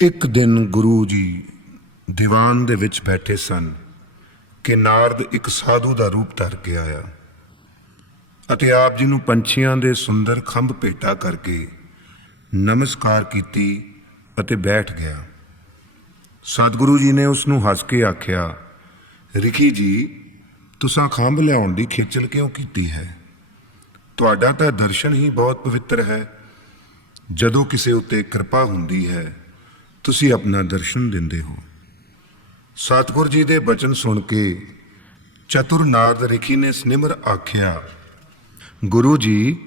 ਇੱਕ ਦਿਨ ਗੁਰੂ ਜੀ ਦੀਵਾਨ ਦੇ ਵਿੱਚ ਬੈਠੇ ਸਨ ਕਿ ਨਾਰਦ ਇੱਕ ਸਾਧੂ ਦਾ ਰੂਪ ਧਰ ਕੇ ਆਇਆ ਅਤੇ ਆਪ ਜੀ ਨੂੰ ਪੰਛੀਆਂ ਦੇ ਸੁੰਦਰ ਖੰਭ ਭੇਟਾ ਕਰਕੇ ਨਮਸਕਾਰ ਕੀਤੀ ਅਤੇ ਬੈਠ ਗਿਆ। ਸਤਿਗੁਰੂ ਜੀ ਨੇ ਉਸ ਨੂੰ ਹੱਸ ਕੇ ਆਖਿਆ, ਰਿਖੀ ਜੀ, ਤੁਸੀਂ ਖੰਭ ਲਿਆਉਣ ਦੀ ਖੇਚਲ ਕਿਉਂ ਕੀਤੀ ਹੈ? ਤੁਹਾਡਾ ਤਾਂ ਦਰਸ਼ਨ ਹੀ ਬਹੁਤ ਪਵਿੱਤਰ ਹੈ। ਜਦੋਂ ਕਿਸੇ ਉੱਤੇ ਕਿਰਪਾ ਹੁੰਦੀ ਹੈ ਤੁਸੀਂ ਆਪਣਾ ਦਰਸ਼ਨ ਦਿੰਦੇ ਹੋ। ਸਤਿਗੁਰ ਜੀ ਦੇ ਬਚਨ ਸੁਣ ਕੇ ਚਤੁਰ ਨਾਰਦ ਰਿਖੀ ਨੇ ਸਨਿਮਰ ਆਖਿਆ, ਗੁਰੂ ਜੀ,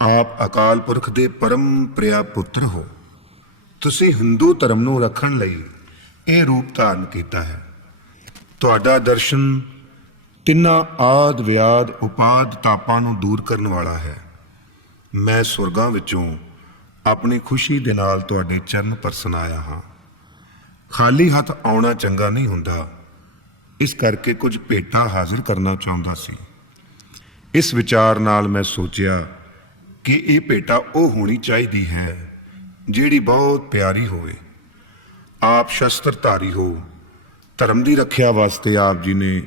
ਆਪ ਅਕਾਲ ਪੁਰਖ ਦੇ ਪਰਮ ਪ੍ਰਿਆ ਪੁੱਤਰ ਹੋ। ਤੁਸੀਂ ਹਿੰਦੂ ਧਰਮ ਨੂੰ ਰੱਖਣ ਲਈ ਇਹ ਰੂਪ ਧਾਰਨ ਕੀਤਾ ਹੈ। ਤੁਹਾਡਾ ਦਰਸ਼ਨ ਤਿੰਨਾਂ ਆਦ ਵਿਆਦ ਉਪਾਦ ਤਾਪਾਂ ਨੂੰ ਦੂਰ ਕਰਨ ਵਾਲਾ ਹੈ। ਮੈਂ ਸੁਰਗਾਂ ਵਿੱਚੋਂ ਆਪਣੀ ਖੁਸ਼ੀ ਦੇ ਨਾਲ ਤੁਹਾਡੇ ਚਰਨ ਪਰਸਨ ਆਇਆ ਹਾਂ। ਖਾਲੀ ਹੱਥ ਆਉਣਾ ਚੰਗਾ ਨਹੀਂ ਹੁੰਦਾ। ਇਸ ਕਰਕੇ ਕੁਝ ਭੇਟਾ ਹਾਜ਼ਰ ਕਰਨਾ ਚਾਹੁੰਦਾ ਸੀ। ਇਸ ਵਿਚਾਰ ਨਾਲ ਮੈਂ ਸੋਚਿਆ ਕਿ ਇਹ ਭੇਟਾ ਉਹ ਹੋਣੀ ਚਾਹੀਦੀ ਹੈ ਜਿਹੜੀ ਬਹੁਤ ਪਿਆਰੀ ਹੋਵੇ। ਆਪ ਸ਼ਸਤਰਧਾਰੀ ਹੋ। ਧਰਮ ਦੀ ਰੱਖਿਆ ਵਾਸਤੇ ਆਪ ਜੀ ਨੇ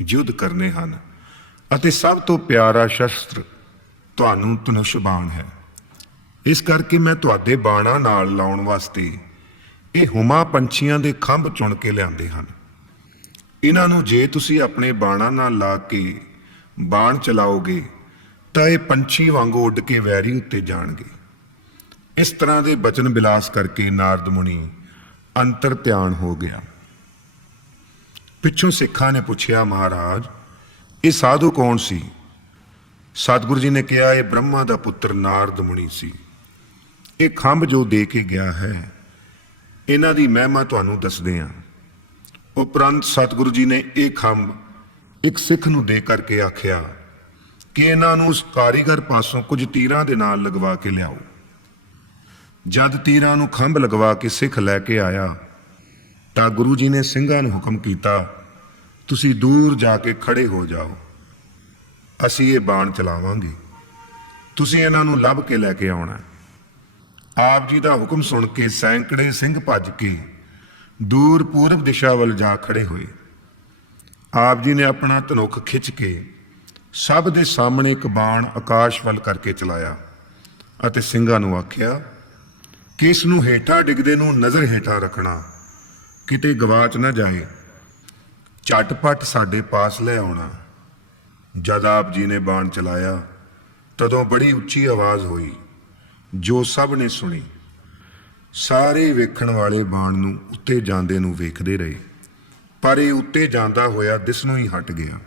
ਯੁੱਧ ਕਰਨੇ ਹਨ ਅਤੇ ਸਭ ਤੋਂ ਪਿਆਰਾ ਸ਼ਸਤਰ ਤੁਹਾਨੂੰ ਧਨੁਸ਼ ਬਾਣ ਹੈ। ਇਸ ਕਰਕੇ ਮੈਂ ਤੁਹਾਡੇ ਬਾਣਾ ਨਾਲ ਲਾਉਣ ਵਾਸਤੇ ਇਹ ਹੁਮਾ ਪੰਛੀਆਂ ਦੇ ਖੰਭ ਚੁਣ ਕੇ ਲਿਆਂਦੇ ਹਨ। ਇਹਨਾਂ ਨੂੰ ਜੇ ਤੁਸੀਂ ਆਪਣੇ ਬਾਣਾ ਨਾਲ ਲਾ ਕੇ ਬਾਣ ਚਲਾਓਗੇ, ਤਾਂ ਇਹ ਪੰਛੀ ਵਾਂਗੂ ਉੱਡ ਕੇ ਵੈਰੀ ਉੱਤੇ ਜਾਣਗੇ। ਇਸ ਤਰ੍ਹਾਂ ਦੇ ਬਚਨ ਬਿਲਾਸ ਕਰਕੇ ਨਾਰਦ ਮੁਨੀ ਅੰਤਰ ਧਿਆਨ ਹੋ ਗਿਆ। ਪਿੱਛੋਂ ਸਿੱਖਾਂ ਨੇ ਪੁੱਛਿਆ, ਮਹਾਰਾਜ, ਇਹ ਸਾਧੂ ਕੌਣ ਸੀ? ਸਤਿਗੁਰੂ ਜੀ ਨੇ ਕਿਹਾ, ਇਹ ਬ੍ਰਹਮਾ ਦਾ ਪੁੱਤਰ ਨਾਰਦ ਮੁਨੀ ਸੀ। ਇਹ ਖੰਭ ਜੋ ਦੇ ਕੇ ਗਿਆ ਹੈ, ਇਹਨਾਂ ਦੀ ਮਹਿਮਾ ਤੁਹਾਨੂੰ ਦੱਸਦੇ ਹਾਂ। ਉਪਰੰਤ ਸਤਿਗੁਰੂ ਜੀ ਨੇ ਇਹ ਖੰਭ ਇੱਕ ਸਿੱਖ ਨੂੰ ਦੇ ਕਰਕੇ ਆਖਿਆ ਕਿ ਇਹਨਾਂ ਨੂੰ ਉਸ ਕਾਰੀਗਰ ਪਾਸੋਂ ਕੁਝ ਤੀਰਾਂ ਦੇ ਨਾਲ ਲਗਵਾ ਕੇ ਲਿਆਓ। ਜਦ ਤੀਰਾਂ ਨੂੰ ਖੰਭ ਲਗਵਾ ਕੇ ਸਿੱਖ ਲੈ ਕੇ ਆਇਆ, ਤਾਂ ਗੁਰੂ ਜੀ ਨੇ ਸਿੰਘਾਂ ਨੂੰ ਹੁਕਮ ਕੀਤਾ, ਤੁਸੀਂ ਦੂਰ ਜਾ ਕੇ ਖੜੇ ਹੋ ਜਾਓ। ਅਸੀਂ ਇਹ ਬਾਣ ਚਲਾਵਾਂਗੇ। ਤੁਸੀਂ ਇਹਨਾਂ ਨੂੰ ਲੱਭ ਕੇ ਲੈ ਕੇ ਆਉਣਾ ਆਪ ਜੀ ਦਾ ਹੁਕਮ ਸੁਣ ਕੇ ਸੈਂਕੜੇ ਸਿੰਘ ਭੱਜ ਕੇ ਦੂਰ ਪੂਰਬ ਦਿਸ਼ਾ ਵੱਲ ਜਾ ਖੜੇ ਹੋਏ। ਆਪ ਜੀ ਨੇ ਆਪਣਾ ਧਨੁਖ ਖਿੱਚ ਕੇ ਸਭ ਦੇ ਸਾਹਮਣੇ ਇੱਕ ਬਾਣ ਆਕਾਸ਼ ਵੱਲ ਕਰਕੇ ਚਲਾਇਆ ਅਤੇ ਸਿੰਘਾਂ ਨੂੰ ਆਖਿਆ ਕਿ ਇਸ ਨੂੰ ਹੇਠਾਂ ਡਿੱਗਦੇ ਨੂੰ ਨਜ਼ਰ ਹੇਠਾਂ ਰੱਖਣਾ? ਕਿਤੇ ਗਵਾਚ ਨਾ ਜਾਏ। ਝਟਪਟ ਸਾਡੇ ਪਾਸ ਲੈ ਆਉਣਾ। ਜਦ ਆਪ ਜੀ ਨੇ ਬਾਣ ਚਲਾਇਆ, ਤਦੋਂ ਬੜੀ ਉੱਚੀ ਆਵਾਜ਼ ਹੋਈ। ਜੋ ਸਭ ਨੇ ਸੁਣੀ। ਸਾਰੇ ਵੇਖਣ ਵਾਲੇ ਬਾਣ ਨੂੰ ਉੱਤੇ ਜਾਂਦੇ ਨੂੰ ਵੇਖਦੇ ਰਹੇ। ਪਰ ਇਹ ਉੱਤੇ ਜਾਂਦਾ ਹੋਇਆ ਦਿਸਣੋਂ ਹੀ ਹਟ ਗਿਆ।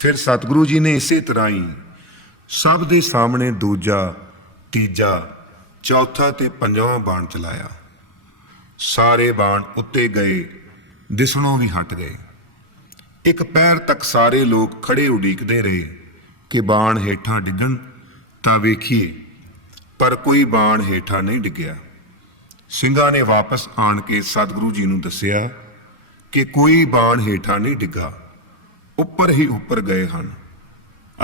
ਫਿਰ ਸਤਿਗੁਰੂ ਜੀ ਨੇ ਇਸੇ ਤਰ੍ਹਾਂ ਹੀ ਸਭ ਦੇ ਸਾਹਮਣੇ ਦੂਜਾ, ਤੀਜਾ, ਚੌਥਾ ਤੇ ਪੰਜਵਾਂ ਬਾਣ ਚਲਾਇਆ। ਸਾਰੇ ਬਾਣ ਉੱਤੇ ਗਏ ਦਿਸਣੋਂ ਵੀ ਹਟ ਗਏ। ਇੱਕ ਪੈਰ ਤੱਕ ਸਾਰੇ ਲੋਕ ਖੜੇ ਉਡੀਕਦੇ ਰਹੇ ਕਿ ਬਾਣ ਹੇਠਾਂ ਡਿੱਗਣ ਤਾਂ ਵੇਖੀਏ। ਪਰ ਕੋਈ ਬਾਣ ਹੇਠਾਂ ਨਹੀਂ ਡਿੱਗਿਆ। ਸਿੰਘਾਂ ਨੇ ਵਾਪਸ ਆਣ ਕੇ ਸਤਿਗੁਰੂ ਜੀ ਨੂੰ ਦੱਸਿਆ ਕਿ ਕੋਈ ਬਾਣ ਹੇਠਾਂ ਨਹੀਂ ਡਿੱਗਾ। ਉੱਪਰ ਹੀ ਉੱਪਰ ਗਏ ਹਨ।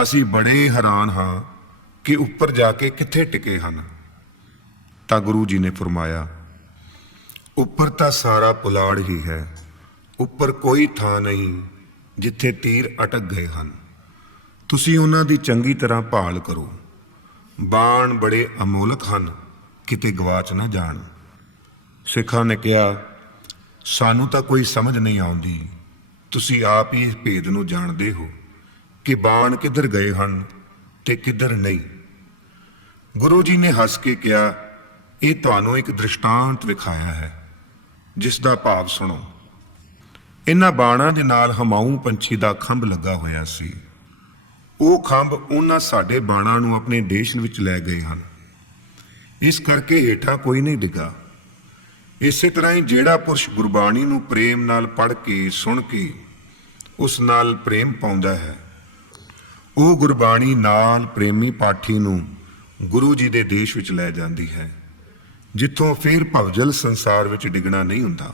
ਅਸੀਂ ਬੜੇ ਹੈਰਾਨ ਹਾਂ ਕਿ ਉੱਪਰ ਜਾ ਕੇ ਕਿੱਥੇ ਟਿਕੇ ਹਨ। ਤਾਂ ਗੁਰੂ ਜੀ ਨੇ ਫਰਮਾਇਆ, ਉੱਪਰ ਤਾਂ ਸਾਰਾ ਪੁਲਾੜ ਹੀ ਹੈ। ਉੱਪਰ ਕੋਈ ਥਾਂ ਨਹੀਂ ਜਿੱਥੇ ਤੀਰ ਅਟਕ ਗਏ ਹਨ। ਤੁਸੀਂ ਉਹਨਾਂ ਦੀ ਚੰਗੀ ਤਰ੍ਹਾਂ ਭਾਲ ਕਰੋ। ਬਾਣ ਬੜੇ ਅਮੋਲਕ ਹਨ, ਕਿਤੇ ਗਵਾਚ ਨਾ ਜਾਣ। ਸਿੱਖਾਂ ਨੇ ਕਿਹਾ, ਸਾਨੂੰ ਤਾਂ ਕੋਈ ਸਮਝ ਨਹੀਂ ਆਉਂਦੀ। ਤੁਸੀਂ ਆਪ ਹੀ ਇਸ ਭੇਦ ਨੂੰ ਜਾਣਦੇ ਹੋ ਕਿ ਬਾਣ ਕਿੱਧਰ ਗਏ ਹਨ ਤੇ ਕਿੱਧਰ ਨਹੀਂ। ਗੁਰੂ ਜੀ ਨੇ ਹੱਸ ਕੇ ਕਿਹਾ, ਇਹ ਤੁਹਾਨੂੰ ਇੱਕ ਦ੍ਰਿਸ਼ਟਾਂਤ ਵਿਖਾਇਆ ਹੈ, ਜਿਸ ਦਾ ਭਾਵ ਸੁਣੋ। ਇਹਨਾਂ ਬਾਣਾਂ ਦੇ ਨਾਲ ਹਮਾਊ ਪੰਛੀ ਦਾ ਖੰਭ ਲੱਗਾ ਹੋਇਆ ਸੀ। ਉਹ ਖੰਭ ਉਹਨਾਂ ਸਾਡੇ ਬਾਣਾਂ ਨੂੰ ਆਪਣੇ ਦੇਸ਼ ਵਿੱਚ ਲੈ ਗਏ ਹਨ। ਇਸ ਕਰਕੇ ਹੇਠਾਂ ਕੋਈ ਨਹੀਂ ਡਿੱਗਾ। ਇਸੇ ਤਰ੍ਹਾਂ ਹੀ ਜਿਹੜਾ ਪੁਰਸ਼ ਗੁਰਬਾਣੀ ਨੂੰ ਪ੍ਰੇਮ ਨਾਲ ਪੜ੍ਹ ਕੇ, ਸੁਣ ਕੇ ਉਸ ਨਾਲ ਪ੍ਰੇਮ ਪਾਉਂਦਾ ਹੈ, ਉਹ ਗੁਰਬਾਣੀ ਨਾਲ ਪ੍ਰੇਮੀ ਪਾਠੀ ਨੂੰ ਗੁਰੂ ਜੀ ਦੇ ਦੇਸ਼ ਵਿੱਚ ਲੈ ਜਾਂਦੀ ਹੈ, ਜਿੱਥੋਂ ਫਿਰ ਭਵਜਲ ਸੰਸਾਰ ਵਿੱਚ ਡਿੱਗਣਾ ਨਹੀਂ ਹੁੰਦਾ।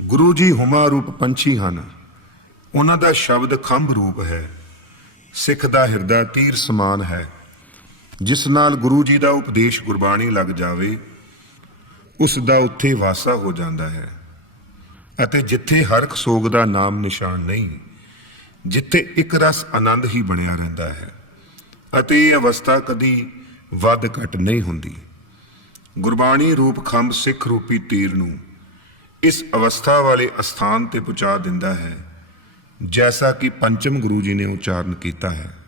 ਗੁਰੂ ਜੀ ਹੁਮਾ ਰੂਪ ਪੰਛੀ ਹਨ। ਉਹਨਾਂ ਦਾ ਸ਼ਬਦ ਖੰਭ ਰੂਪ ਹੈ। ਸਿੱਖ ਦਾ ਹਿਰਦਾ ਤੀਰ ਸਮਾਨ ਹੈ। ਜਿਸ ਨਾਲ ਗੁਰੂ ਜੀ ਦਾ ਉਪਦੇਸ਼ ਗੁਰਬਾਣੀ ਲੱਗ ਜਾਵੇ, ਉਸ ਦਾ ਉੱਥੇ ਵਾਸਾ ਹੋ ਜਾਂਦਾ ਹੈ। ਅਤੇ ਜਿੱਥੇ ਹਰਖ ਸੋਗ ਦਾ ਨਾਮ ਨਿਸ਼ਾਨ ਨਹੀਂ, ਜਿੱਥੇ ਇੱਕ ਰਸ ਆਨੰਦ ਹੀ ਬਣਿਆ ਰਹਿੰਦਾ ਹੈ। ਅਤੇ ਇਹ ਅਵਸਥਾ ਕਦੀ ਵੱਧ ਘਟ ਨਹੀਂ ਹੁੰਦੀ। ਗੁਰਬਾਣੀ ਰੂਪ ਖੰਭ ਸਿੱਖ ਰੂਪੀ ਤੀਰ ਨੂੰ ਇਸ ਅਵਸਥਾ ਵਾਲੇ ਅਸਥਾਨ ਤੇ ਪਹੁੰਚਾ ਦਿੰਦਾ ਹੈ। ਜੈਸਾ ਕਿ ਪੰਚਮ ਗੁਰੂ ਜੀ ਨੇ ਉਚਾਰਨ ਕੀਤਾ ਹੈ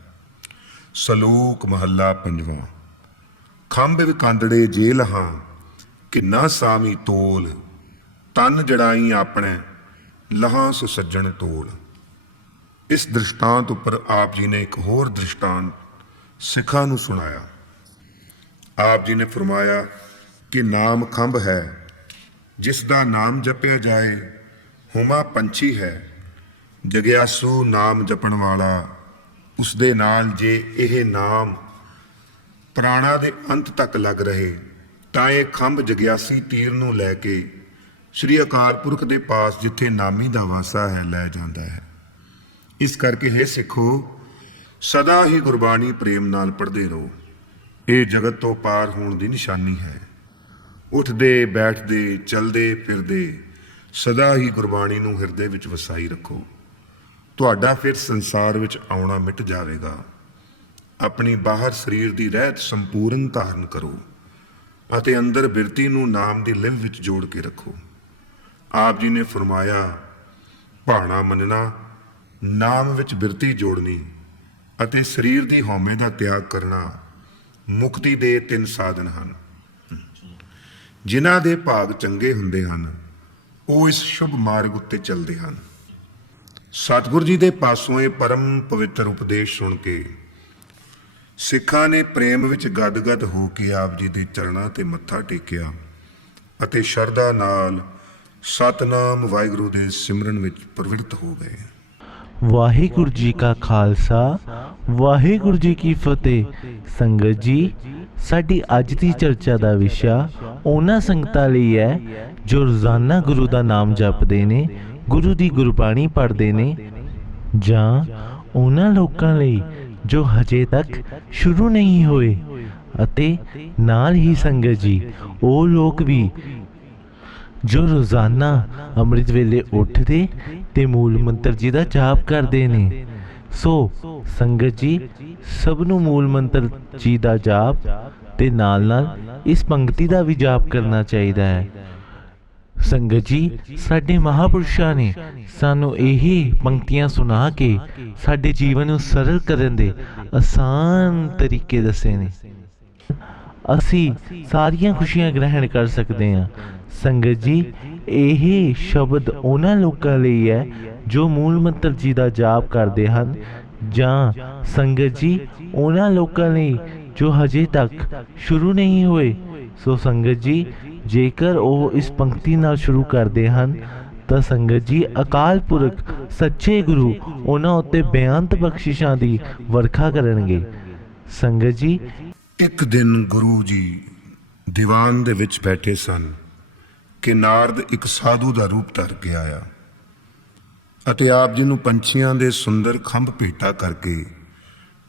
ਸਲੂਕ ਮਹੱਲਾ ਪੰਜਵਾਂ ਖੰਭ ਵਿਕਾਂਦੜੇ ਜੇਲ ਹਾਂ ਕਿੰਨਾ ਸਾਮੀ ਤੋਲ ਤਨ ਜੜਾਈ ਆਪਣੇ ਲਹਾਂ ਸੁ ਸੱਜਣ ਤੋਲ ਇਸ ਦ੍ਰਿਸ਼ਟਾਂਤ ਉੱਪਰ ਆਪ ਜੀ ਨੇ ਇੱਕ ਹੋਰ ਦ੍ਰਿਸ਼ਟਾਂਤ ਸਿੱਖਾਂ ਨੂੰ ਸੁਣਾਇਆ ਆਪ ਜੀ ਨੇ ਫਰਮਾਇਆ ਕਿ ਨਾਮ ਖੰਭ ਹੈ ਜਿਸ ਦਾ ਨਾਮ ਜਪਿਆ ਜਾਏ ਹੁਮਾ ਪੰਛੀ ਹੈ ਜਗਿਆਸੂ ਨਾਮ ਜਪਣ ਵਾਲਾ ਉਸ ਦੇ ਨਾਲ ਜੇ ਇਹ ਨਾਮ ਪ੍ਰਾਣਾ ਦੇ ਅੰਤ ਤੱਕ ਲੱਗ ਰਹੇ, ਤਾਂ ਇਹ ਖੰਭ ਜਗਿਆਸੀ ਤੀਰ ਨੂੰ ਲੈ ਕੇ ਸ੍ਰੀ ਅਕਾਲ ਪੁਰਖ ਦੇ ਪਾਸ ਜਿੱਥੇ ਨਾਮੀ ਦਾ ਵਾਸਾ ਹੈ, ਲੈ ਜਾਂਦਾ ਹੈ। ਇਸ ਕਰਕੇ ਹੈ ਸਿੱਖੋ, ਸਦਾ ਹੀ ਗੁਰਬਾਣੀ ਪ੍ਰੇਮ ਨਾਲ ਪੜ੍ਹਦੇ ਰਹੋ। ਇਹ ਜਗਤ ਤੋਂ ਪਾਰ ਹੋਣ ਦੀ ਨਿਸ਼ਾਨੀ ਹੈ। ਉੱਠਦੇ, ਬੈਠਦੇ, ਚੱਲਦੇ, ਫਿਰਦੇ, ਸਦਾ ਹੀ ਗੁਰਬਾਣੀ ਨੂੰ ਹਿਰਦੇ ਵਿੱਚ ਵਸਾਈ ਰੱਖੋ। ਤੁਹਾਡਾ ਫਿਰ ਸੰਸਾਰ ਵਿੱਚ ਆਉਣਾ ਮਿਟ ਜਾਵੇਗਾ। ਆਪਣੀ ਬਾਹਰ ਸਰੀਰ ਦੀ ਰਹਿਤ ਸੰਪੂਰਨ ਧਾਰਨ ਕਰੋ ਅਤੇ ਅੰਦਰ ਬਿਰਤੀ ਨੂੰ ਨਾਮ ਦੀ ਲਿਵ ਵਿੱਚ ਜੋੜ ਕੇ ਰੱਖੋ। ਆਪ ਜੀ ਨੇ ਫਰਮਾਇਆ, ਭਾਣਾ ਮੰਨਣਾ, ਨਾਮ ਵਿੱਚ ਬਿਰਤੀ ਜੋੜਨੀ ਅਤੇ ਸਰੀਰ ਦੀ ਹਉਮੈ ਦਾ ਤਿਆਗ ਕਰਨਾ ਮੁਕਤੀ ਦੇ ਤਿੰਨ ਸਾਧਨ ਹਨ। ਜਿਨ੍ਹਾਂ ਦੇ ਭਾਗ ਚੰਗੇ ਹੁੰਦੇ ਹਨ, ਉਹ ਇਸ ਸ਼ੁਭ ਮਾਰਗ ਉੱਤੇ ਚੱਲਦੇ ਹਨ। ਸਤਿਗੁਰੂ ਜੀ ਦੇ ਪਾਸੋਂ ਇਹ ਪਰਮ ਪਵਿੱਤਰ ਉਪਦੇਸ਼ ਸੁਣ ਕੇ ਸਿੱਖਾਂ ਨੇ ਪ੍ਰੇਮ ਵਿੱਚ ਗਦਗਦ ਹੋ ਕੇ ਆਪ ਜੀ ਦੇ ਚਰਨਾਂ ਤੇ ਮੱਥਾ ਟੇਕਿਆ ਅਤੇ ਸ਼ਰਧਾ ਨਾਲ ਸਤਨਾਮ ਵਾਹਿਗੁਰੂ ਦੇ ਸਿਮਰਨ ਵਿੱਚ ਪ੍ਰਵਿਰਤ ਹੋ ਗਏ। ਵਾਹਿਗੁਰੂ ਜੀ ਕਾ ਖਾਲਸਾ, ਵਾਹਿਗੁਰੂ ਜੀ ਕੀ ਫਤਿਹ। ਸੰਗਤ ਜੀ, ਸਾਡੀ ਅੱਜ ਦੀ ਚਰਚਾ ਦਾ ਵਿਸ਼ਾ ਉਹਨਾਂ ਸੰਗਤਾਂ ਲਈ ਹੈ ਜੋ ਰੋਜ਼ਾਨਾ ਗੁਰੂ ਦਾ ਨਾਮ ਜਪਦੇ ਨੇ ਗੁਰੂ ਦੀ ਗੁਰਬਾਣੀ ਪੜ੍ਹਦੇ ਨੇ ਜਾਂ ਉਹਨਾਂ ਲੋਕਾਂ ਲਈ ਜੋ ਹਜੇ ਤੱਕ ਸ਼ੁਰੂ ਨਹੀਂ ਹੋਏ ਅਤੇ ਨਾਲ ਹੀ ਸੰਗਤ ਜੀ, ਉਹ ਲੋਕ ਵੀ ਜੋ ਰੋਜ਼ਾਨਾ ਅੰਮ੍ਰਿਤ ਵੇਲੇ ਉੱਠਦੇ ਤੇ ਮੂਲ ਮੰਤਰ ਜੀ ਦਾ ਜਾਪ ਕਰਦੇ ਨੇ। ਸੋ ਸੰਗਤ ਜੀ, ਸਭ ਨੂੰ ਮੂਲ ਮੰਤਰ ਜੀ ਦਾ ਜਾਪ ਤੇ ਨਾਲ ਨਾਲ ਇਸ ਪੰਕਤੀ ਦਾ ਵੀ ਜਾਪ ਕਰਨਾ ਚਾਹੀਦਾ ਹੈ। ਸੰਗਤ ਜੀ, ਸਾਡੇ ਮਹਾਪੁਰਸ਼ਾਂ ਨੇ ਸਾਨੂੰ ਇਹੀ ਪੰਕਤੀਆਂ ਸੁਣਾ ਕੇ ਸਾਡੇ ਜੀਵਨ ਨੂੰ ਸਰਲ ਕਰਨ ਦੇ ਆਸਾਨ ਤਰੀਕੇ ਦੱਸੇ ਨੇ। ਅਸੀਂ ਸਾਰੀਆਂ ਖੁਸ਼ੀਆਂ ਗ੍ਰਹਿਣ ਕਰ ਸਕਦੇ ਹਾਂ। ਸੰਗਤ ਜੀ, ਇਹ ਸ਼ਬਦ ਉਹਨਾਂ ਲੋਕਾਂ ਲਈ ਹੈ ਜੋ ਮੂਲ ਮੰਤਰ ਜੀ ਦਾ ਜਾਪ ਕਰਦੇ ਹਨ ਜਾਂ ਸੰਗਤ ਜੀ, ਉਹਨਾਂ ਲੋਕਾਂ ਲਈ ਜੋ ਹਜੇ ਤੱਕ ਸ਼ੁਰੂ ਨਹੀਂ ਹੋਏ। ਸੋ ਸੰਗਤ ਜੀ ਜੇਕਰ ਉਹ ਇਸ ਪੰਕਤੀ ਨਾਲ ਸ਼ੁਰੂ ਕਰਦੇ ਹਨ, ਤਾਂ ਸੰਗਤ ਜੀ, ਅਕਾਲ ਪੁਰਖ, ਸੱਚੇ ਗੁਰੂ ਉਹਨਾਂ ਉੱਤੇ ਬੇਅੰਤ ਬਖਸ਼ਿਸ਼ਾਂ ਦੀ ਵਰਖਾ ਕਰਨਗੇ। ਸੰਗਤ ਜੀ। ਇੱਕ ਦਿਨ ਗੁਰੂ ਜੀ ਦੀਵਾਨ ਦੇ ਵਿੱਚ ਬੈਠੇ ਸਨ ਕਿ ਨਾਰਦ ਇੱਕ ਸਾਧੂ ਦਾ ਰੂਪ ਧਰ ਕੇ ਆਇਆ ਅਤੇ ਆਪ ਜੀ ਨੂੰ ਪੰਛੀਆਂ ਦੇ ਸੁੰਦਰ ਖੰਭ ਭੇਟਾ ਕਰਕੇ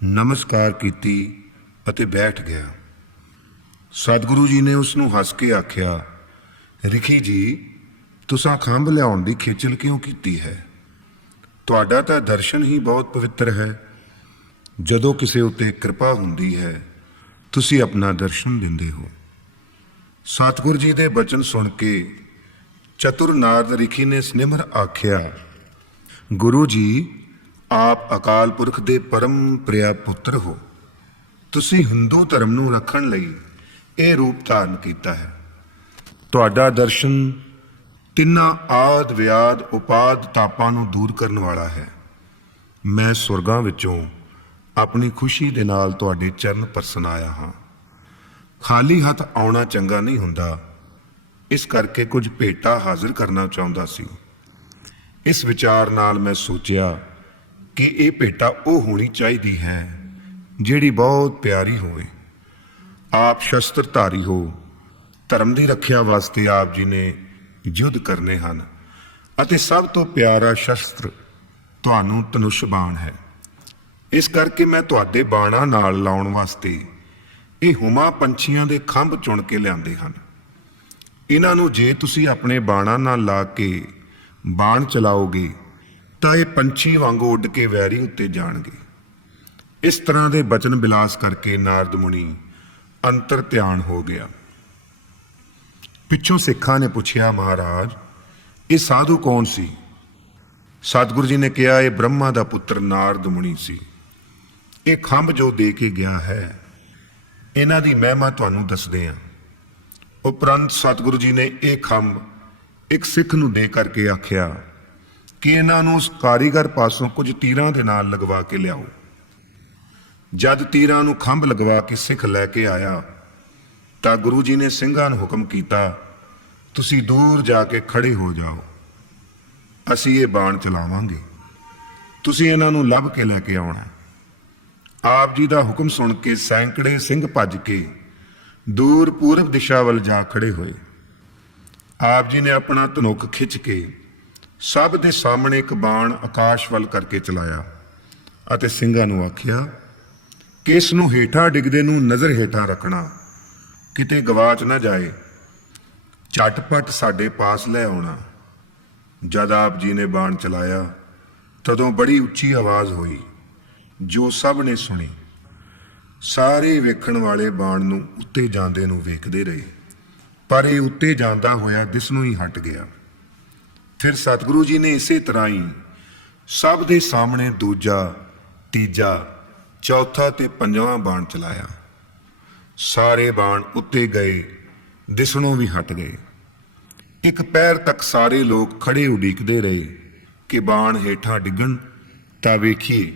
ਨਮਸਕਾਰ ਕੀਤੀ ਅਤੇ ਬੈਠ ਗਿਆ। ਸਤਿਗੁਰੂ ਜੀ ਨੇ ਉਸ ਨੂੰ ਹੱਸ ਕੇ ਆਖਿਆ, ਰਿਖੀ ਜੀ, ਤੁਸੀਂ ਖੰਭ ਲਿਆਉਣ ਦੀ ਖੇਚਲ ਕਿਉਂ ਕੀਤੀ ਹੈ? ਤੁਹਾਡਾ ਤਾਂ ਦਰਸ਼ਨ ਹੀ ਬਹੁਤ ਪਵਿੱਤਰ ਹੈ। ਜਦੋਂ ਕਿਸੇ ਉੱਤੇ ਕਿਰਪਾ ਹੁੰਦੀ ਹੈ, ਤੁਸੀਂ ਆਪਣਾ ਦਰਸ਼ਨ ਦਿੰਦੇ ਹੋ। ਸਤਿਗੁਰੂ ਜੀ ਦੇ ਬਚਨ ਸੁਣ ਕੇ ਚਤੁਰ ਨਾਰਦ ਰਿਖੀ ਨੇ ਸਨਿਮਰ ਆਖਿਆ, ਗੁਰੂ ਜੀ, ਆਪ ਅਕਾਲ ਪੁਰਖ ਦੇ ਪਰਮ ਪ੍ਰਿਆ ਪੁੱਤਰ ਹੋ। ਤੁਸੀਂ ਹਿੰਦੂ ਧਰਮ ਨੂੰ ਰੱਖਣ ਲਈ ਇਹ ਰੂਪ ਧਾਰਨ ਕੀਤਾ ਹੈ। ਤੁਹਾਡਾ ਦਰਸ਼ਨ ਤਿੰਨਾਂ ਆਦ ਵਿਆਦ ਉਪਾਦ ਤਾਪਾਂ ਨੂੰ ਦੂਰ ਕਰਨ ਵਾਲਾ ਹੈ। ਮੈਂ ਸੁਰਗਾਂ ਵਿੱਚੋਂ ਆਪਣੀ ਖੁਸ਼ੀ ਦੇ ਨਾਲ ਤੁਹਾਡੇ ਚਰਨ ਪਰਸਨ ਆਇਆ ਹਾਂ। ਖਾਲੀ ਹੱਥ ਆਉਣਾ ਚੰਗਾ ਨਹੀਂ ਹੁੰਦਾ। ਇਸ ਕਰਕੇ ਕੁਝ ਭੇਟਾ ਹਾਜ਼ਰ ਕਰਨਾ ਚਾਹੁੰਦਾ ਸੀ। ਇਸ ਵਿਚਾਰ ਨਾਲ ਮੈਂ ਸੋਚਿਆ ਕਿ ਇਹ ਭੇਟਾ ਉਹ ਹੋਣੀ ਚਾਹੀਦੀ ਹੈ ਜਿਹੜੀ ਬਹੁਤ ਪਿਆਰੀ ਹੋਵੇ। ਆਪ ਸ਼ਸਤਰਧਾਰੀ ਹੋ। ਧਰਮ ਦੀ ਰੱਖਿਆ ਵਾਸਤੇ ਆਪ ਜੀ ਨੇ ਯੁੱਧ ਕਰਨੇ ਹਨ ਅਤੇ ਸਭ ਤੋਂ ਪਿਆਰਾ ਸ਼ਸਤਰ ਤੁਹਾਨੂੰ ਧਨੁਸ਼ ਬਾਣ ਹੈ। ਇਸ ਕਰਕੇ ਮੈਂ ਤੁਹਾਡੇ ਬਾਣਾ ਨਾਲ ਲਾਉਣ ਵਾਸਤੇ ਇਹ ਹੁਮਾ ਪੰਛੀਆਂ ਦੇ ਖੰਭ ਚੁਣ ਕੇ ਲਿਆਂਦੇ ਹਨ। ਇਹਨਾਂ ਨੂੰ ਜੇ ਤੁਸੀਂ ਆਪਣੇ ਬਾਣਾ ਨਾਲ ਲਾ ਕੇ ਬਾਣ ਚਲਾਓਗੇ, ਤਾਂ ਇਹ ਪੰਛੀ ਵਾਂਗ ਉੱਡ ਕੇ ਵੈਰੀ ਉੱਤੇ ਜਾਣਗੇ। ਇਸ ਤਰ੍ਹਾਂ ਦੇ ਬਚਨ ਬਿਲਾਸ ਕਰਕੇ ਨਾਰਦ ਮੁਨੀ ਅੰਤਰ ਧਿਆਨ ਹੋ ਗਿਆ। ਪਿੱਛੋਂ ਸਿੱਖਾਂ ਨੇ ਪੁੱਛਿਆ, ਮਹਾਰਾਜ, ਇਹ ਸਾਧੂ ਕੌਣ ਸੀ? ਸਤਿਗੁਰੂ ਜੀ ਨੇ ਕਿਹਾ, ਇਹ ਬ੍ਰਹਮਾ ਦਾ ਪੁੱਤਰ ਨਾਰਦ ਮੁਨੀ ਸੀ। ਇਹ ਖੰਭ ਜੋ ਦੇ ਕੇ ਗਿਆ ਹੈ, ਇਹਨਾਂ ਦੀ ਮਹਿਮਾ ਤੁਹਾਨੂੰ ਦੱਸਦੇ ਹਾਂ। ਉਪਰੰਤ ਸਤਿਗੁਰੂ ਜੀ ਨੇ ਇਹ ਖੰਭ ਇੱਕ ਸਿੱਖ ਨੂੰ ਦੇ ਕਰਕੇ ਆਖਿਆ ਕਿ ਇਹਨਾਂ ਨੂੰ ਉਸ ਕਾਰੀਗਰ ਪਾਸੋਂ ਕੁਝ ਤੀਰਾਂ ਦੇ ਨਾਲ ਲਗਵਾ ਕੇ ਲਿਆਓ। ਜਦ ਤੀਰਾਂ ਨੂੰ ਖੰਭ ਲਗਵਾ ਕੇ ਸਿੱਖ ਲੈ ਕੇ ਆਇਆ, ਤਾਂ ਗੁਰੂ ਜੀ ਨੇ ਸਿੰਘਾਂ ਨੂੰ ਹੁਕਮ ਕੀਤਾ, ਤੁਸੀਂ ਦੂਰ ਜਾ ਕੇ ਖੜੇ ਹੋ ਜਾਓ। ਅਸੀਂ ਇਹ ਬਾਣ ਚਲਾਵਾਂਗੇ। ਤੁਸੀਂ ਇਹਨਾਂ ਨੂੰ ਲੱਭ ਕੇ ਲੈ ਕੇ ਆਉਣਾ ਆਪ ਜੀ ਦਾ ਹੁਕਮ ਸੁਣ ਕੇ ਸੈਂਕੜੇ ਸਿੰਘ ਭੱਜ ਕੇ ਦੂਰ ਪੂਰਬ ਦਿਸ਼ਾ ਵੱਲ ਜਾ ਖੜੇ ਹੋਏ। ਆਪ ਜੀ ਨੇ ਆਪਣਾ ਧਨੁੱਖ ਖਿੱਚ ਕੇ ਸਭ ਦੇ ਸਾਹਮਣੇ ਇੱਕ ਬਾਣ ਆਕਾਸ਼ ਵੱਲ ਕਰਕੇ ਚਲਾਇਆ ਅਤੇ ਸਿੰਘਾਂ ਨੂੰ ਆਖਿਆ ਕਿਸ ਨੂੰ ਹੇਠਾਂ ਡਿੱਗਦੇ ਨੂੰ ਨਜ਼ਰ ਹੇਠਾਂ ਰੱਖਣਾ। ਕਿਤੇ ਗਵਾਚ ਨਾ ਜਾਏ। ਝਟਪਟ ਸਾਡੇ ਪਾਸ ਲੈ ਆਉਣਾ। ਜਦ ਆਪ ਜੀ ਨੇ ਬਾਣ ਚਲਾਇਆ, ਤਦੋਂ ਬੜੀ ਉੱਚੀ ਆਵਾਜ਼ ਹੋਈ, ਜੋ ਸਭ ਨੇ ਸੁਣੀ। ਸਾਰੇ ਵੇਖਣ ਵਾਲੇ ਬਾਣ ਨੂੰ ਉੱਤੇ ਜਾਂਦੇ ਨੂੰ ਵੇਖਦੇ ਰਹੇ। ਪਰ ਇਹ ਉੱਤੇ ਜਾਂਦਾ ਹੋਇਆ ਦਿਸ ਨੂੰ ਹੀ ਹਟ ਗਿਆ। ਫਿਰ ਸਤਿਗੁਰੂ ਜੀ ਨੇ ਇਸੇ ਤਰ੍ਹਾਂ ਹੀ ਸਭ ਦੇ ਸਾਹਮਣੇ ਦੂਜਾ, ਤੀਜਾ ਚੌਥਾ ਤੇ ਪੰਜਵਾਂ ਬਾਣ ਚਲਾਇਆ। ਸਾਰੇ ਬਾਣ ਉੱਤੇ ਗਏ, ਦਿਸਣੋਂ ਵੀ ਹਟ ਗਏ। ਇੱਕ ਪੈਰ ਤੱਕ ਸਾਰੇ ਲੋਕ ਖੜੇ ਉਡੀਕਦੇ ਰਹੇ ਕਿ ਬਾਣ ਹੇਠਾਂ ਡਿੱਗਣ ਤਾਂ ਵੇਖੀਏ,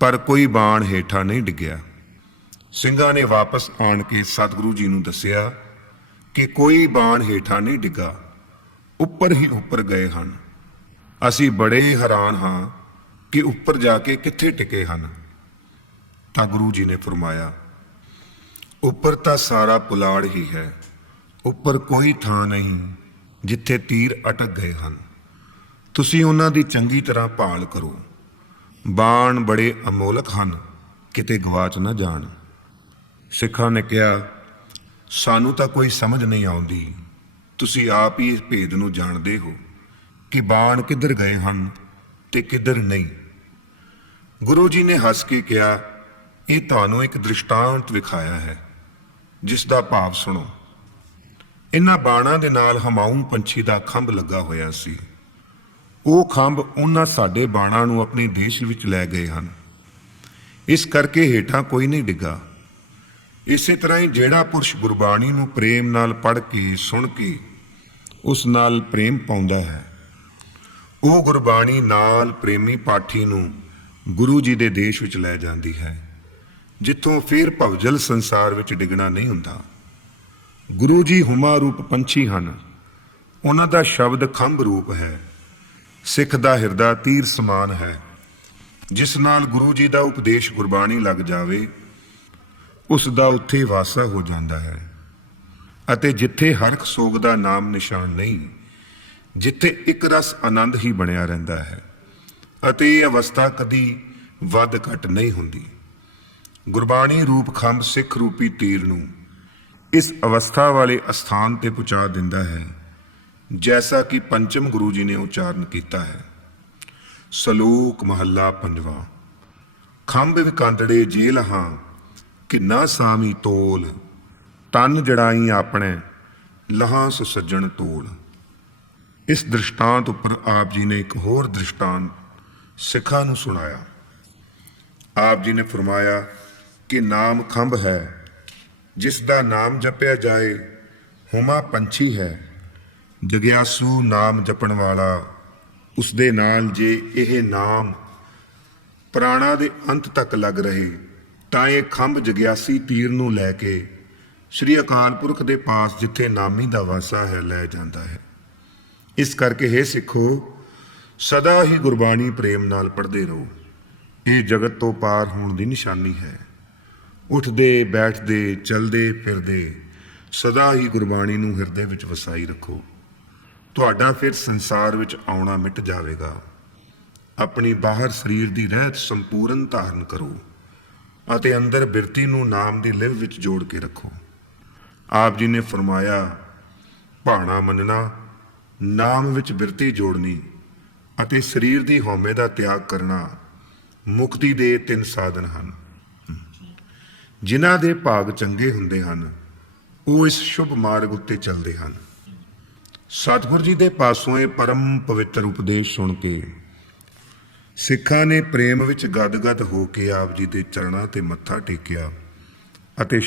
ਪਰ ਕੋਈ ਬਾਣ ਹੇਠਾਂ ਨਹੀਂ ਡਿੱਗਿਆ। ਸਿੰਘਾਂ ਨੇ ਵਾਪਸ ਆਣ ਕੇ ਸਤਿਗੁਰੂ ਜੀ ਨੂੰ ਦੱਸਿਆ ਕਿ ਕੋਈ ਬਾਣ ਹੇਠਾਂ ਨਹੀਂ ਡਿੱਗਾ, ਉੱਪਰ ਹੀ ਉੱਪਰ ਗਏ ਹਨ। ਅਸੀਂ ਬੜੇ ਹੈਰਾਨ ਹਾਂ ਕਿ ਉੱਪਰ ਜਾ ਕੇ ਕਿੱਥੇ ਟਿਕੇ ਹਨ। ਤਾਂ ਗੁਰੂ ਜੀ ਨੇ ਫਰਮਾਇਆ, ਉੱਪਰ ਤਾਂ ਸਾਰਾ ਪੁਲਾੜ ਹੀ ਹੈ, ਉੱਪਰ ਕੋਈ ਥਾਂ ਨਹੀਂ ਜਿੱਥੇ ਤੀਰ ਅਟਕ ਗਏ ਹਨ। ਤੁਸੀਂ ਉਹਨਾਂ ਦੀ ਚੰਗੀ ਤਰ੍ਹਾਂ ਭਾਲ ਕਰੋ। ਬਾਣ ਬੜੇ ਅਮੋਲਕ ਹਨ, ਕਿਤੇ ਗਵਾਚ ਨਾ ਜਾਣ। ਸਿੱਖਾਂ ਨੇ ਕਿਹਾ, ਸਾਨੂੰ ਤਾਂ ਕੋਈ ਸਮਝ ਨਹੀਂ ਆਉਂਦੀ। ਤੁਸੀਂ ਆਪ ਹੀ ਇਸ ਭੇਦ ਨੂੰ ਜਾਣਦੇ ਹੋ ਕਿ ਬਾਣ ਕਿੱਧਰ ਗਏ ਹਨ ਤੇ ਕਿੱਧਰ ਨਹੀਂ। ਗੁਰੂ ਜੀ ਨੇ ਹੱਸ ਕੇ ਕਿਹਾ ਇਹ ਤੁਹਾਨੂੰ ਇੱਕ ਦ੍ਰਿਸ਼ਟਾਂਤ ਵਿਖਾਇਆ ਹੈ ਜਿਸ ਦਾ ਭਾਵ ਸੁਣੋ। ਇਹਨਾਂ ਬਾਣਾਂ ਦੇ ਨਾਲ ਹਮਾਊਂ ਪੰਛੀ ਦਾ ਖੰਭ ਲੱਗਾ ਹੋਇਆ ਸੀ। ਉਹ ਖੰਭ ਉਹਨਾਂ ਸਾਡੇ ਬਾਣਾਂ ਨੂੰ ਆਪਣੇ ਦੇਸ਼ ਵਿੱਚ ਲੈ ਗਏ ਹਨ। ਇਸ ਕਰਕੇ ਹੇਠਾਂ ਕੋਈ ਨਹੀਂ ਡਿੱਗਾ। ਇਸੇ ਤਰ੍ਹਾਂ ਹੀ ਜਿਹੜਾ ਪੁਰਸ਼ ਗੁਰਬਾਣੀ ਨੂੰ ਪ੍ਰੇਮ ਨਾਲ ਪੜ੍ਹ ਕੇ, ਸੁਣ ਕੇ ਉਸ ਨਾਲ ਪ੍ਰੇਮ ਪਾਉਂਦਾ ਹੈ। ਉਹ ਗੁਰਬਾਣੀ ਨਾਲ ਪ੍ਰੇਮੀ ਪਾਠੀ ਨੂੰ ਗੁਰੂ ਜੀ ਦੇ ਦੇਸ਼ ਵਿੱਚ ਲੈ ਜਾਂਦੀ ਹੈ। ਜਿੱਥੋਂ ਫਿਰ ਭਵਜਲ ਸੰਸਾਰ ਵਿੱਚ ਡਿੱਗਣਾ ਨਹੀਂ ਹੁੰਦਾ। ਗੁਰੂ ਜੀ ਹੁਮਾ ਰੂਪ ਪੰਛੀ ਹਨ। ਉਹਨਾਂ ਦਾ ਸ਼ਬਦ ਖੰਭ ਰੂਪ ਹੈ। ਸਿੱਖ ਦਾ ਹਿਰਦਾ ਤੀਰ ਸਮਾਨ ਹੈ। ਜਿਸ ਨਾਲ ਗੁਰੂ ਜੀ ਦਾ ਉਪਦੇਸ਼ ਗੁਰਬਾਣੀ ਲੱਗ ਜਾਵੇ, ਉਸ ਦਾ ਉੱਥੇ ਵਾਸਾ ਹੋ ਜਾਂਦਾ ਹੈ। ਅਤੇ ਜਿੱਥੇ ਹਰਖ ਸੋਗ ਦਾ ਨਾਮ ਨਿਸ਼ਾਨ ਨਹੀਂ, ਜਿੱਥੇ ਇੱਕ ਰਸ ਆਨੰਦ ਹੀ ਬਣਿਆ ਰਹਿੰਦਾ ਹੈ। ਅਤੇ ਇਹ ਅਵਸਥਾ ਕਦੀ ਵੱਧ ਘਟ ਨਹੀਂ ਹੁੰਦੀ। ਗੁਰਬਾਣੀ ਰੂਪ ਖੰਭ ਸਿੱਖ ਰੂਪੀ ਤੀਰ ਨੂੰ ਇਸ ਅਵਸਥਾ ਵਾਲੇ ਅਸਥਾਨ ਤੇ ਪਹੁੰਚਾ ਦਿੰਦਾ ਹੈ, ਜੈਸਾ ਕਿ ਪੰਚਮ ਗੁਰੂ ਜੀ ਨੇ ਉਚਾਰਨ ਕੀਤਾ ਹੈ। ਸਲੂਕ ਮਹੱਲਾ ਪੰਜਵਾਂ। ਖੰਭ ਵਿਕਾਂਦੜੇ ਜੇ ਲਹਾਂ ਕਿੰਨਾ ਸਾਮੀ ਤੋਲ। ਤਨ ਜੜਾਈ ਆਪਣੇ, ਲਹਾਂ ਸੁ ਸੱਜਣ ਤੋਲ। ਇਸ ਦ੍ਰਿਸ਼ਟਾਂਤ ਉੱਪਰ ਆਪ ਜੀ ਨੇ ਇੱਕ ਹੋਰ ਦ੍ਰਿਸ਼ਟਾਂਤ ਸਿੱਖਾਂ ਨੂੰ ਸੁਣਾਇਆ। ਆਪ ਜੀ ਨੇ ਫਰਮਾਇਆ ਕਿ ਨਾਮ ਖੰਭ ਹੈ, ਜਿਸ ਦਾ ਨਾਮ ਜਪਿਆ ਜਾਏ, ਹੁਮਾ ਪੰਛੀ ਹੈ। ਜਗਿਆਸੂ ਨਾਮ ਜਪਣ ਵਾਲਾ ਉਸ ਦੇ ਨਾਲ ਜੇ ਇਹ ਨਾਮ ਪ੍ਰਾਣਾ ਦੇ ਅੰਤ ਤੱਕ ਲੱਗ ਰਹੇ, ਤਾਂ ਇਹ ਖੰਭ ਜਗਿਆਸੀ ਤੀਰ ਨੂੰ ਲੈ ਕੇ ਸ੍ਰੀ ਅਕਾਲ ਪੁਰਖ ਦੇ ਪਾਸ ਜਿੱਥੇ ਨਾਮੀ ਦਾ ਵਾਸਾ ਹੈ, ਲੈ ਜਾਂਦਾ ਹੈ। ਇਸ ਕਰਕੇ हे ਸਿੱਖੋ, ਸਦਾ ਹੀ ਗੁਰਬਾਣੀ ਪ੍ਰੇਮ ਨਾਲ ਪੜ੍ਹਦੇ ਰਹੋ। ਇਹ ਜਗਤ ਤੋਂ ਪਾਰ ਹੋਣ ਦੀ ਨਿਸ਼ਾਨੀ ਹੈ। ਉੱਠਦੇ, ਬੈਠਦੇ, ਚੱਲਦੇ, ਫਿਰਦੇ। ਸਦਾ ਹੀ ਗੁਰਬਾਣੀ ਨੂੰ ਹਿਰਦੇ ਵਿੱਚ ਵਸਾਈ ਰੱਖੋ। ਤੁਹਾਡਾ ਫਿਰ ਸੰਸਾਰ ਵਿੱਚ ਆਉਣਾ ਮਿਟ ਜਾਵੇਗਾ। ਆਪਣੀ ਬਾਹਰ ਸਰੀਰ ਦੀ ਰਹਿਤ ਸੰਪੂਰਨ ਧਾਰਨ ਕਰੋ ਅਤੇ ਅੰਦਰ ਬਿਰਤੀ ਨੂੰ ਨਾਮ ਦੀ ਲਿਵ ਵਿੱਚ ਜੋੜ ਕੇ ਰੱਖੋ। ਆਪ ਜੀ ਨੇ ਫਰਮਾਇਆ, ਭਾਣਾ ਮੰਨਣਾ, ਨਾਮ ਵਿੱਚ ਬਿਰਤੀ ਜੋੜਨੀ ਅਤੇ ਸਰੀਰ ਦੀ ਹਉਮੈ ਦਾ ਤਿਆਗ ਕਰਨਾ ਮੁਕਤੀ ਦੇ ਤਿੰਨ ਸਾਧਨ ਹਨ। ਜਿਨ੍ਹਾਂ ਦੇ ਭਾਗ ਚੰਗੇ ਹੁੰਦੇ ਹਨ, ਉਹ ਇਸ ਸ਼ੁਭ ਮਾਰਗ ਉੱਤੇ ਚੱਲਦੇ ਹਨ। ਸਤਿਗੁਰੂ ਜੀ ਦੇ ਪਾਸੋਂ ਇਹ ਪਰਮ ਪਵਿੱਤਰ ਉਪਦੇਸ਼ ਸੁਣ ਕੇ ਸਿੱਖਾਂ ਨੇ ਪ੍ਰੇਮ ਵਿੱਚ ਗਦਗਦ ਹੋ ਕੇ ਆਪ ਜੀ ਦੇ ਚਰਨਾਂ ਤੇ ਮੱਥਾ ਟੇਕਿਆ ਅਤੇ